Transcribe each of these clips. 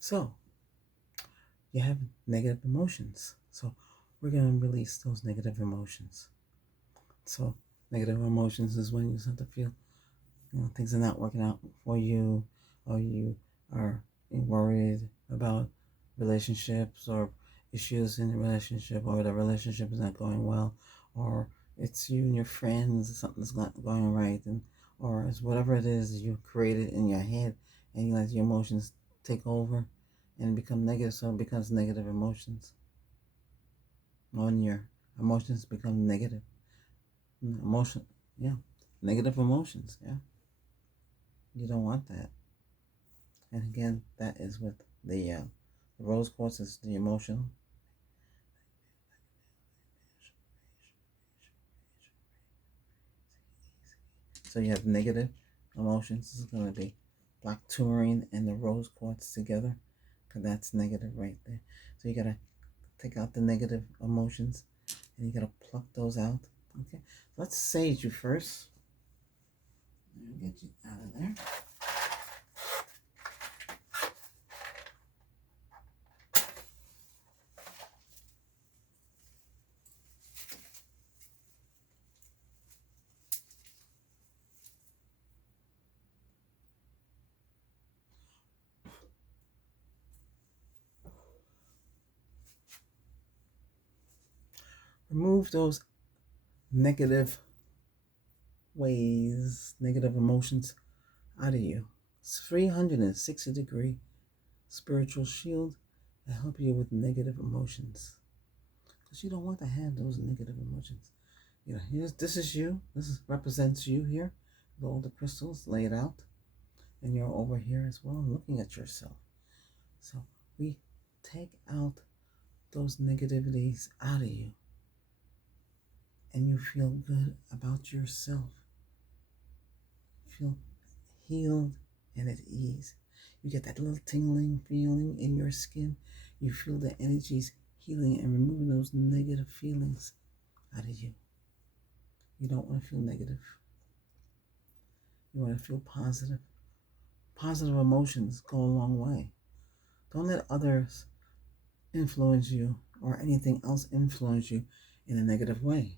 So you have negative emotions. So we're going to release those negative emotions. So negative emotions is when you start to feel, things are not working out for you, or you are worried about relationships or issues in the relationship, or the relationship is not going well, or it's you and your friends, something's not going right, and or it's whatever it is you created in your head, and you let your emotions take over and become negative, so it becomes negative emotions. When your emotions become negative, emotion, yeah, negative emotions, yeah, you don't want that. And again, that is with the rose quartz is the emotional. So you have negative emotions. This is going to be black tourmaline and the rose quartz together, because that's negative right there. So you got to take out the negative emotions, and you got to pluck those out. Okay, let's sage you first. Get you out of there. Remove those negative ways, negative emotions out of you. It's 360-degree spiritual shield to help you with negative emotions, because you don't want to have those negative emotions. This is you. Represents you here with all the crystals laid out, and you're over here as well looking at yourself. So we take out those negativities out of you, and you feel good about yourself. Feel healed and at ease. You get that little tingling feeling in your skin. You feel the energies healing and removing those negative feelings out of you. You don't want to feel negative. You want to feel positive. Positive emotions go a long way. Don't let others influence you or anything else influence you in a negative way.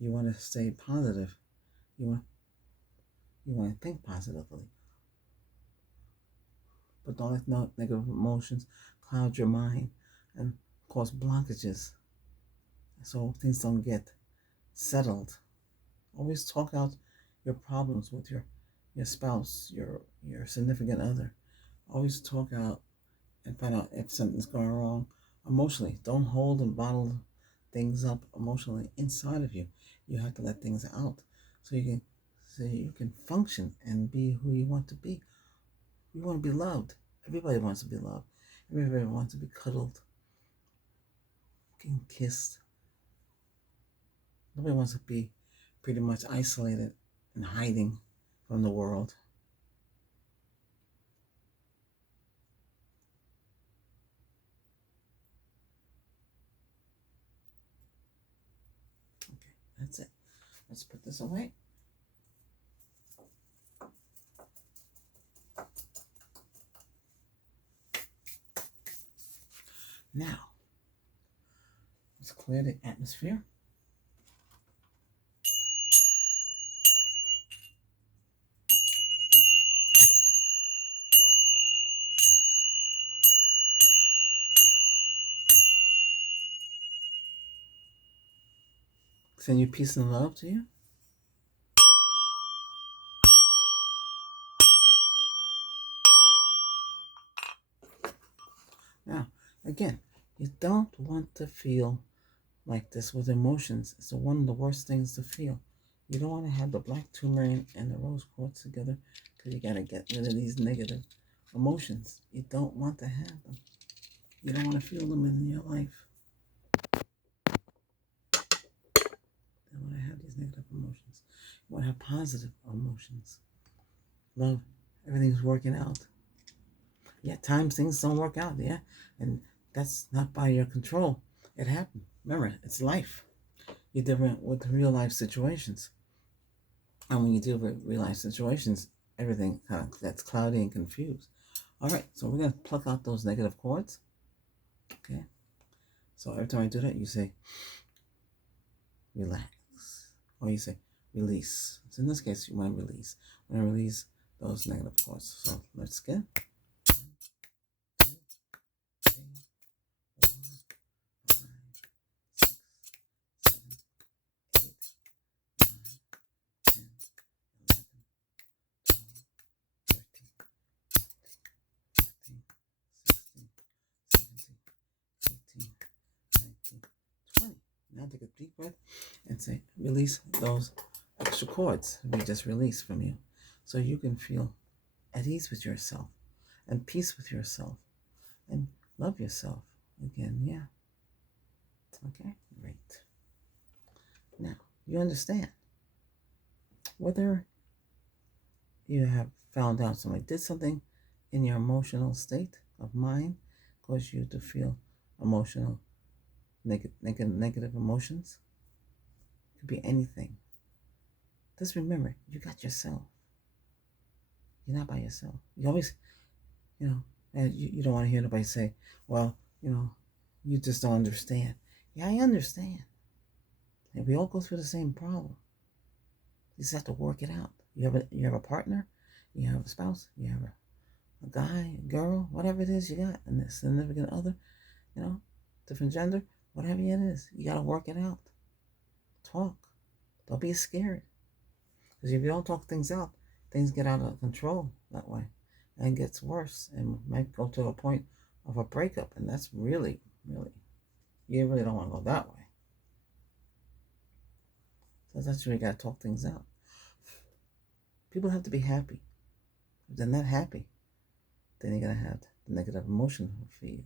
You want to stay positive. You want to think positively. But don't let no negative emotions cloud your mind and cause blockages, so things don't get settled. Always talk out your problems with your spouse, your significant other. Always talk out and find out if something's going wrong emotionally. Don't hold and bottle things up emotionally inside of you. You have to let things out so you can function and be who you want to be. You want to be loved. Everybody wants to be loved. Everybody wants to be cuddled, getting kissed. Nobody wants to be pretty much isolated and hiding from the world. Okay, that's it. Let's put this away. Now, let's clear the atmosphere. Send you peace and love to you. Now, again, you don't want to feel like this with emotions. It's one of the worst things to feel. You don't want to have the black tourmaline and the rose quartz together, because you got to get rid of these negative emotions. You don't want to have them. You don't want to feel them in your life. You don't want to have these negative emotions. You want to have positive emotions. Love, everything's working out. Yeah, times things don't work out, yeah, and that's not by your control. It happened. Remember, it's life. You're different with real life situations, and when you deal with real life situations, everything kind of gets cloudy and confused. All right, so we're going to pluck out those negative chords. Okay. So every time I do that, you say, relax. Or you say, release. So in this case, you want to release. You want to release those negative chords. So let's get 1, 2, 3, 4, 5, 6, 7, 8, 9, 10, 11, 12, 13, 15, 16, 17, 18, 19, 20. Now take a deep breath and say, release those extra chords we just released from you. So you can feel at ease with yourself and peace with yourself and love yourself again. Yeah. Okay, great. Now, you understand whether you have found out somebody did something in your emotional state of mind, caused you to feel emotional, negative emotions. It could be anything. Just remember, you got yourself. You're not by yourself. You always, and you don't want to hear nobody say, well, you just don't understand. Yeah, I understand. And we all go through the same problem. You just have to work it out. You have a partner, you have a spouse, you have a guy, a girl, whatever it is you got, and a significant other, different gender, whatever it is, you got to work it out. Talk. Don't be scared. Because if you don't talk things out, things get out of control that way. And it gets worse and might go to a point of a breakup. And that's really, really, you really don't want to go that way. So that's where you got to talk things out. People have to be happy. If they're not happy, then you're going to have the negative emotion for you.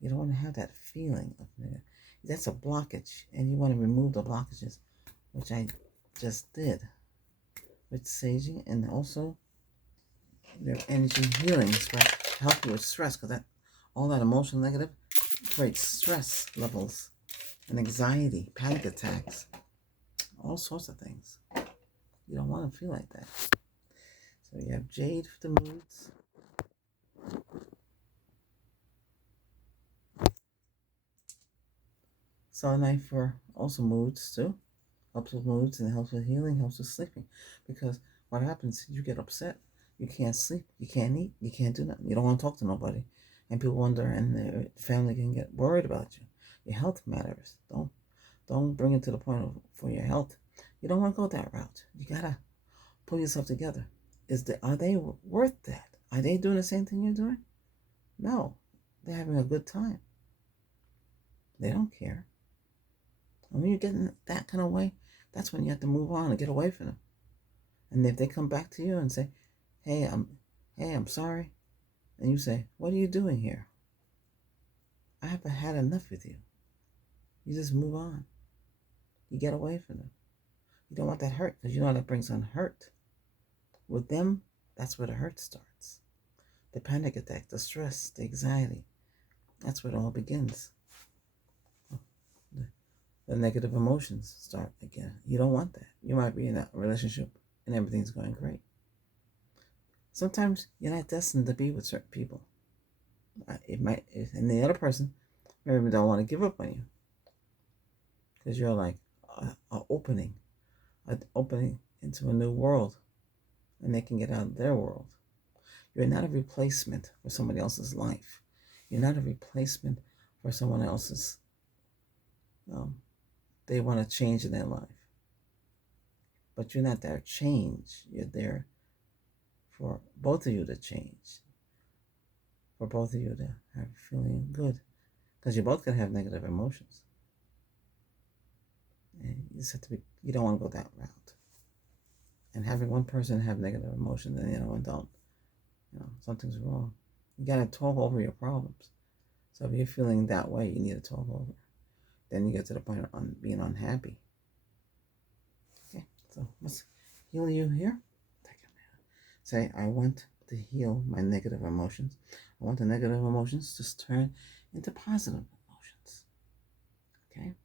You don't want to have that feeling of negative. That's a blockage. And you want to remove the blockages, which I just did with saging, and also their energy healing to help you with stress, because all that emotional negative creates stress levels and anxiety, panic attacks, all sorts of things. You don't want to feel like that. So you have jade for the moods. Selenite for also moods too. Helps with moods and helps with healing, helps with sleeping. Because what happens, you get upset, you can't sleep, you can't eat, you can't do nothing. You don't want to talk to nobody. And people wonder, and their family can get worried about you. Your health matters. Don't bring it to the point for your health. You don't want to go that route. You gotta pull yourself together. Are they worth that? Are they doing the same thing you're doing? No. They're having a good time. They don't care. And when you get in that kind of way, that's when you have to move on and get away from them. And if they come back to you and say, hey, I'm sorry, and you say, what are you doing here? I haven't had enough with you. You just move on. You get away from them. You don't want that hurt, because you know that brings on hurt. With them, that's where the hurt starts. The panic attack, the stress, the anxiety. That's where it all begins. The negative emotions start again. You don't want that. You might be in a relationship and everything's going great. Sometimes you're not destined to be with certain people. And the other person maybe don't want to give up on you, because you're like an opening into a new world, and they can get out of their world. You're not a replacement for somebody else's life. You're not a replacement for someone else's. They want to change in their life, but you're not there to change. You're there for both of you to change, for both of you to have feeling good, because you're both gonna have negative emotions, and you just have to be. You don't want to go that route. And having one person have negative emotions and the other one don't, something's wrong. You gotta talk over your problems. So if you're feeling that way, you need to talk over. Then you get to the point of being unhappy. Okay, so let's heal you here. Say, I want to heal my negative emotions. I want the negative emotions to turn into positive emotions. Okay?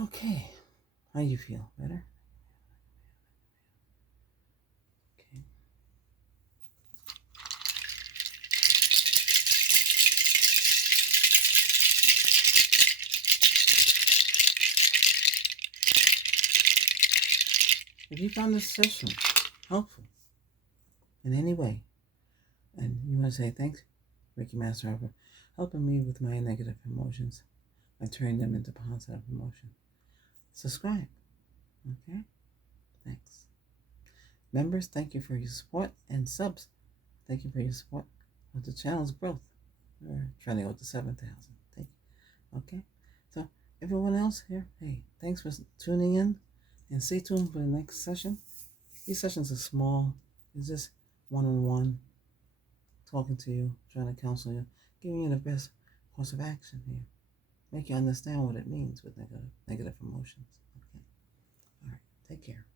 Okay. How you feel? Better? Okay. If you found this session helpful in any way, and you want to say thanks, Reiki Master, for helping me with my negative emotions and turning them into positive emotion, subscribe. Okay? Thanks. Members, thank you for your support, and subs, thank you for your support of the channel's growth. We're trying to go to 7,000. Thank you. Okay? So, everyone else here, hey, thanks for tuning in, and stay tuned for the next session. These sessions are small. It's just one-on-one, talking to you, trying to counsel you, giving you the best course of action here. Make you understand what it means with negative emotions. Okay? All right. Take care.